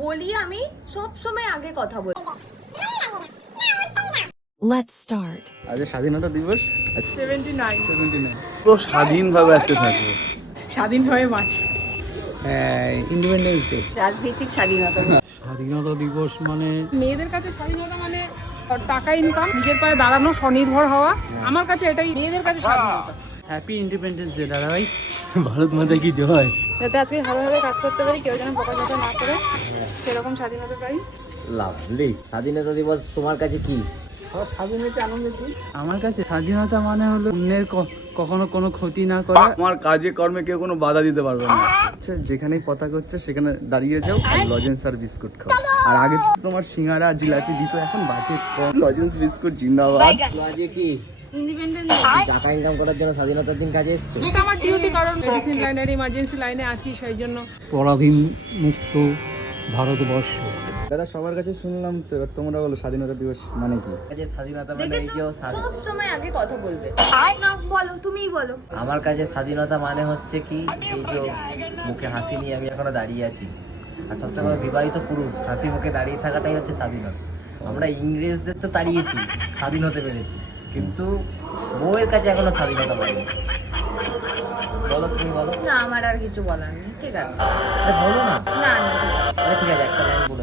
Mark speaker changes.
Speaker 1: বলি আমি সব সময় আগে কথা বলি
Speaker 2: Let's start.
Speaker 3: আজ স্বাধীনতা দিবস
Speaker 4: সেভেন্টি নাইন
Speaker 3: সেভেন্টি নাইন পুরো স্বাধীনভাবে আজকে থাকব।
Speaker 4: স্বাধীনভাবে বাঁচ
Speaker 3: হ্যাঁ ইন্ডিপেন্ডেন্স ডে
Speaker 1: রাজনৈতিক স্বাধীনতা
Speaker 3: স্বাধীনতা দিবস মানে
Speaker 4: মেয়েদের কাছে স্বাধীনতা মানে টাকা ইনকাম নিজের পায়ে দাঁড়ানো স্বনির্ভর হওয়া। আমার কাছে এটাই মেয়েদের কাছে স্বাধীনতা।
Speaker 3: হ্যাপি ইন্ডিপেন্ডেন্স ডে দাদা ভাই। ভারত মাতা কি জয়?
Speaker 4: যাতে আজকে ভালোভাবে কাজ করতে পারি কেউ যেন বকাঝকা না করে সেরকম স্বাধীনতা পাই।
Speaker 5: লাভলি স্বাধীনতা দিবস তোমার কাছে কি?
Speaker 3: আমার কাছে স্বাধীনতা মানে হলো অন্যের কখনো কোনো ক্ষতি না করা। আমার কাজে কর্মে কেউ কোনো বাধা দিতে পারবে না। আচ্ছা যেখানে পতাকা হচ্ছে সেখানে দাঁড়িয়ে যাও আর লজেন্স আর বিস্কুট খাও। আর আগে তো তোমার সিঙ্গারা জিলাপি দিত এখন বাজে কম। লজেন্স বিস্কুট জিন্দাবাদ।
Speaker 5: আজকে কি?
Speaker 4: ইন্ডিপেন্ডেন্স
Speaker 5: টাকা ইনকাম করার জন্য স্বাধীনতার দিন কাজে এসছো।
Speaker 4: এটা আমার ডিউটি কারণ মেডিসিন লাইনের ইমার্জেন্সি লাইনে আছি সেই জন্য।
Speaker 6: পরাধীন মুক্ত ভারতবর্ষ।
Speaker 3: দাদা সবার কাছে শুনলাম তো এবার তোমরা বলো স্বাধীনতা দিবস মানে কি?
Speaker 5: কাছে স্বাধীনতা মানে
Speaker 1: দেখেছ? সব সময় আগে কথা বলবে। না বলো তুমিই বলো।
Speaker 5: আমার কাছে স্বাধীনতা মানে হচ্ছে কি এই যে মুখে হাসি নিয়ে আমি এখনও দাঁড়িয়ে আছি। আর সব থেকে বিবাহিত পুরুষ হাসি মুখে দাঁড়িয়ে থাকাটাই হচ্ছে স্বাধীনতা। আমরা ইংরেজদের তো তাড়িয়েছি স্বাধীন হতে পেরেছি। কিন্তু বউয়ের কাছে এখনও স্বাধীনতা পাইনি। বলো তুমি বলো।
Speaker 1: না আমার আর কিছু বলার নেই ঠিক আছে।
Speaker 5: বলো না।
Speaker 1: না
Speaker 5: ঠিক আছে। একটা লাইন বলে